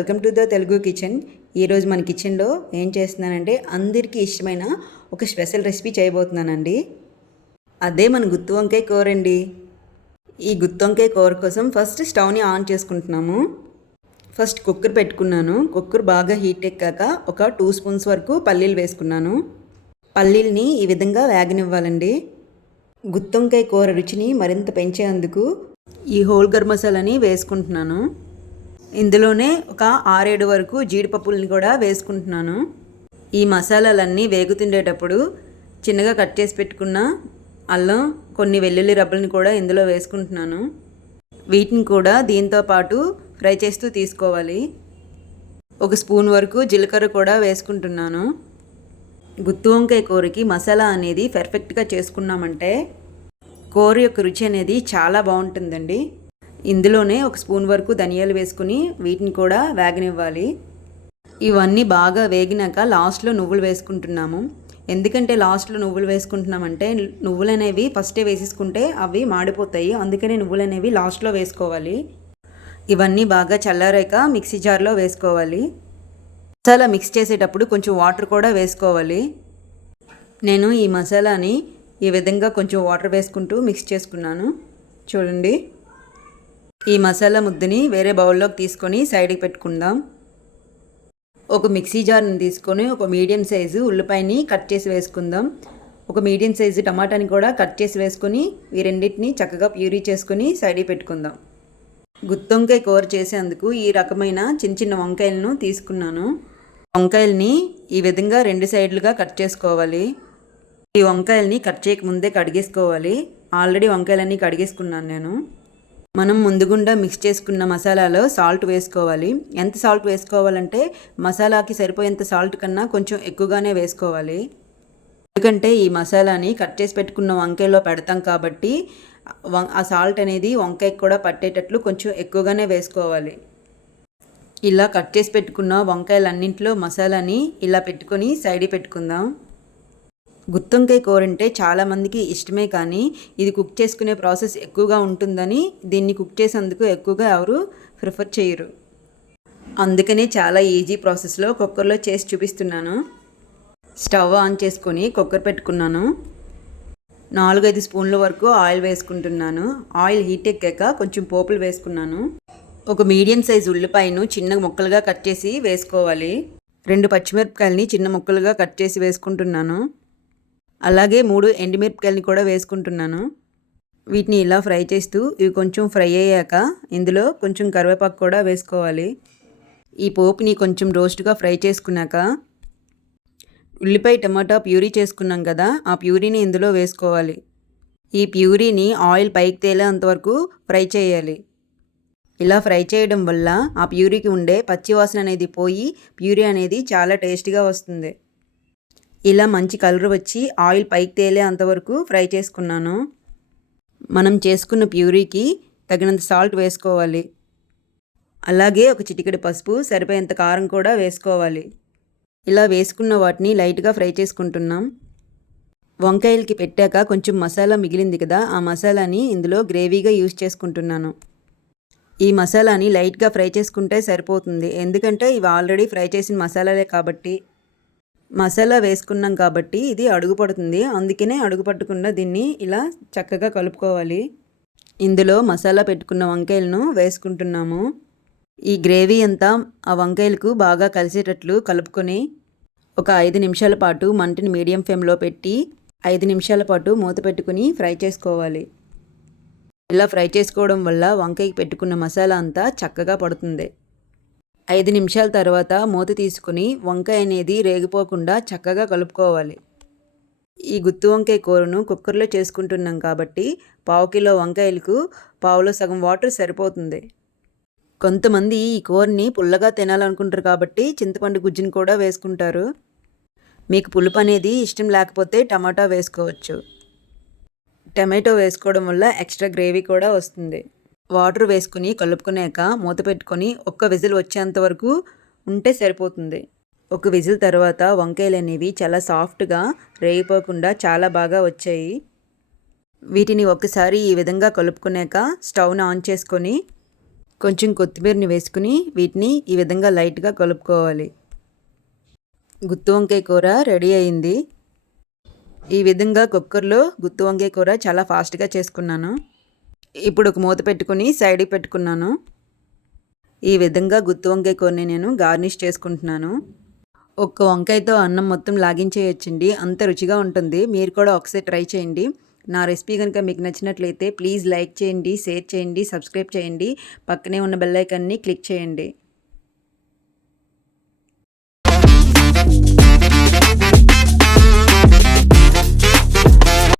Welcome to the Telugu kitchen. ఈరోజు మన కిచెన్లో ఏం చేస్తున్నానంటే అందరికీ ఇష్టమైన ఒక స్పెషల్ రెసిపీ చేయబోతున్నానండి. అదే మన గుత్తి వంకాయ కూర అండి. ఈ గుత్తి వంకాయ కూర కోసం ఫస్ట్ స్టవ్ని ఆన్ చేసుకుంటున్నాము. ఫస్ట్ కుక్కర్ పెట్టుకున్నాను. కుక్కర్ బాగా హీట్ ఎక్కాక ఒక టూ స్పూన్స్ వరకు పల్లీలు వేసుకున్నాను. పల్లీల్ని ఈ విధంగా వేగనివ్వాలండి. గుత్తొంకాయ కూర రుచిని మరింత పెంచేందుకు ఈ హోల్ గరం మసాలాని వేసుకుంటున్నాను. ఇందులోనే ఒక ఆరేడు వరకు జీడిపప్పుల్ని కూడా వేసుకుంటున్నాను. ఈ మసాలాలన్నీ వేగుతుండేటప్పుడు చిన్నగా కట్ చేసి పెట్టుకున్న అల్లం కొన్ని వెల్లుల్లి రబ్బల్ని కూడా ఇందులో వేసుకుంటున్నాను. వీటిని కూడా దీంతో పాటు ఫ్రై చేస్తూ తీసుకోవాలి. ఒక స్పూన్ వరకు జీలకర్ర కూడా వేసుకుంటున్నాను. గుత్తి వంకాయ కూరకి మసాలా అనేది పర్ఫెక్ట్గా చేసుకున్నామంటే కూర యొక్క రుచి అనేది చాలా బాగుంటుందండి. ఇందులోనే ఒక స్పూన్ వరకు ధనియాలు వేసుకుని వీటిని కూడా వేగనివ్వాలి. ఇవన్నీ బాగా వేగినాక లాస్ట్లో నువ్వులు వేసుకుంటున్నాము. ఎందుకంటే లాస్ట్లో నువ్వులు వేసుకుంటున్నామంటే నువ్వులు అనేవి ఫస్టే వేసేసుకుంటే అవి మాడిపోతాయి. అందుకనే నువ్వులు అనేవి లాస్ట్లో వేసుకోవాలి. ఇవన్నీ బాగా చల్లారాక మిక్సీ జార్లో వేసుకోవాలి. మసాలా మిక్స్ చేసేటప్పుడు కొంచెం వాటర్ కూడా వేసుకోవాలి. నేను ఈ మసాలాని ఈ విధంగా కొంచెం వాటర్ వేసుకుంటూ మిక్స్ చేసుకున్నాను. చూడండి. ఈ మసాలా ముద్దని వేరే బౌల్లోకి తీసుకొని సైడ్కి పెట్టుకుందాం. ఒక మిక్సీ జార్ని తీసుకొని ఒక మీడియం సైజు ఉల్లిపాయని కట్ చేసి వేసుకుందాం. ఒక మీడియం సైజు టమాటాని కూడా కట్ చేసి వేసుకొని ఈ రెండింటిని చక్కగా ప్యూరీ చేసుకొని సైడ్కి పెట్టుకుందాం. గుత్తొంకాయ కూర చేసేందుకు ఈ రకమైన చిన్న చిన్న వంకాయలను తీసుకున్నాను. వంకాయల్ని ఈ విధంగా రెండు సైడ్లుగా కట్ చేసుకోవాలి. ఈ వంకాయల్ని కట్ చేయక ముందే కడిగేసుకోవాలి. ఆల్రెడీ వంకాయలన్నీ కడిగేసుకున్నాను నేను. మనం ముందుగుండా మిక్స్ చేసుకున్న మసాలాలో సాల్ట్ వేసుకోవాలి. ఎంత సాల్ట్ వేసుకోవాలంటే మసాలాకి సరిపోయేంత సాల్ట్ కన్నా కొంచెం ఎక్కువగానే వేసుకోవాలి. ఎందుకంటే ఈ మసాలాని కట్ చేసి పెట్టుకున్న వంకాయలో పెడతాం కాబట్టి ఆ సాల్ట్ అనేది వంకాయకి కూడా పట్టేటట్లు కొంచెం ఎక్కువగానే వేసుకోవాలి. ఇలా కట్ చేసి పెట్టుకున్న వంకాయలన్నింటిలో మసాలాని ఇలా పెట్టుకొని సైడ్ పెట్టుకుందాం. గుత్తొంకాయ కూర అంటే చాలామందికి ఇష్టమే కానీ ఇది కుక్ చేసుకునే ప్రాసెస్ ఎక్కువగా ఉంటుందని దీన్ని కుక్ చేసేందుకు ఎక్కువగా ఎవరు ప్రిఫర్ చేయరు. అందుకనే చాలా ఈజీ ప్రాసెస్లో కుక్కర్లో చేసి చూపిస్తున్నాను. స్టవ్ ఆన్ చేసుకొని కుక్కర్ పెట్టుకున్నాను. నాలుగైదు స్పూన్ల వరకు ఆయిల్ వేసుకుంటున్నాను. ఆయిల్ హీట్ ఎక్కాక కొంచెం పోపులు వేసుకున్నాను. ఒక మీడియం సైజ్ ఉల్లిపాయను చిన్న ముక్కలుగా కట్ చేసి వేసుకోవాలి. రెండు పచ్చిమిరపకాయలని చిన్న ముక్కలుగా కట్ చేసి వేసుకుంటున్నాను. అలాగే మూడు ఎండుమిరపకాయలని కూడా వేసుకుంటున్నాను. వీటిని ఇలా ఫ్రై చేస్తూ ఇవి కొంచెం ఫ్రై అయ్యాక ఇందులో కొంచెం కరివేపాకు కూడా వేసుకోవాలి. ఈ పోపుని కొంచెం రోస్ట్గా ఫ్రై చేసుకున్నాక ఉల్లిపాయ టమాటా ప్యూరీ చేసుకున్నాం కదా ఆ ప్యూరీని ఇందులో వేసుకోవాలి. ఈ ప్యూరీని ఆయిల్ పైకి తేలేంతవరకు ఫ్రై చేయాలి. ఇలా ఫ్రై చేయడం వల్ల ఆ ప్యూరీకి ఉండే పచ్చివాసన అనేది పోయి ప్యూరీ అనేది చాలా టేస్టీగా వస్తుంది. ఇలా మంచి కలర్ వచ్చి ఆయిల్ పైకి తేలే అంతవరకు ఫ్రై చేసుకున్నాను. మనం చేసుకున్న ప్యూరీకి తగినంత సాల్ట్ వేసుకోవాలి. అలాగే ఒక చిటికెడు పసుపు సరిపోయేంత కారం కూడా వేసుకోవాలి. ఇలా వేసుకున్న వాటిని లైట్గా ఫ్రై చేసుకుంటున్నాం. వంకాయలకి పెట్టాక కొంచెం మసాలా మిగిలింది కదా ఆ మసాలాని ఇందులో గ్రేవీగా యూజ్ చేసుకుంటున్నాను. ఈ మసాలాని లైట్గా ఫ్రై చేసుకుంటే సరిపోతుంది. ఎందుకంటే ఇవి ఆల్రెడీ ఫ్రై చేసిన మసాలాలే కాబట్టి. మసాలా వేసుకున్నాం కాబట్టి ఇది అడుగు పడుతుంది అందుకనే అడుగు పట్టకుండా దీన్ని ఇలా చక్కగా కలుపుకోవాలి. ఇందులో మసాలా పెట్టుకున్న వంకాయలను వేసుకుంటున్నాము. ఈ గ్రేవీ అంతా ఆ వంకాయలకు బాగా కలిసేటట్లు కలుపుకొని ఒక ఐదు నిమిషాల పాటు మంటని మీడియం ఫ్లేమ్లో పెట్టి ఐదు నిమిషాల పాటు మూత పెట్టుకుని ఫ్రై చేసుకోవాలి. ఇలా ఫ్రై చేసుకోవడం వల్ల వంకాయకి పెట్టుకున్న మసాలా అంతా చక్కగా పడుతుంది. ఐదు నిమిషాల తర్వాత మూత తీసుకుని వంకాయ అనేది రేగిపోకుండా చక్కగా కలుపుకోవాలి. ఈ గుత్తి వంకాయ కూరను కుక్కర్లో చేసుకుంటున్నాం కాబట్టి పావు కిలో వంకాయలకు పావులో సగం వాటర్ సరిపోతుంది. కొంతమంది ఈ కూరని పుల్లగా తినాలనుకుంటారు కాబట్టి చింతపండు గుజ్జుని కూడా వేసుకుంటారు. మీకు పులుపు అనేది ఇష్టం లేకపోతే టమాటా వేసుకోవచ్చు. టమాటో వేసుకోవడం వల్ల ఎక్స్ట్రా గ్రేవీ కూడా వస్తుంది. వాటర్ వేసుకుని కలుపుకున్నాక మూత పెట్టుకొని ఒక్క విజిల్ వచ్చేంత వరకు ఉంటే సరిపోతుంది. ఒక విజిల్ తర్వాత వంకాయలు అనేవి చాలా సాఫ్ట్గా రేగిపోకుండా చాలా బాగా వచ్చాయి. వీటిని ఒకసారి ఈ విధంగా కలుపుకున్నాక స్టవ్ను ఆన్ చేసుకొని కొంచెం కొత్తిమీరని వేసుకుని వీటిని ఈ విధంగా లైట్గా కలుపుకోవాలి. గుత్తి వంకాయ కూర రెడీ అయింది. ఈ విధంగా కుక్కర్లో గుత్తి వంకాయ కూర చాలా ఫాస్ట్గా చేసుకున్నాను. ఇప్పుడు ఒక మూత పెట్టుకుని సైడ్కి పెట్టుకున్నాను. ఈ విధంగా గుత్తి వంకాయ కూరని నేను గార్నిష్ చేసుకుంటున్నాను. ఒక్క వంకాయతో అన్నం మొత్తం లాగించేయచ్చండి. అంత రుచిగా ఉంటుంది. మీరు కూడా ఒకసారి ట్రై చేయండి. నా రెసిపీ కనుక మీకు నచ్చినట్లయితే ప్లీజ్ లైక్ చేయండి షేర్ చేయండి సబ్స్క్రైబ్ చేయండి. పక్కనే ఉన్న బెల్ క్లిక్ చేయండి.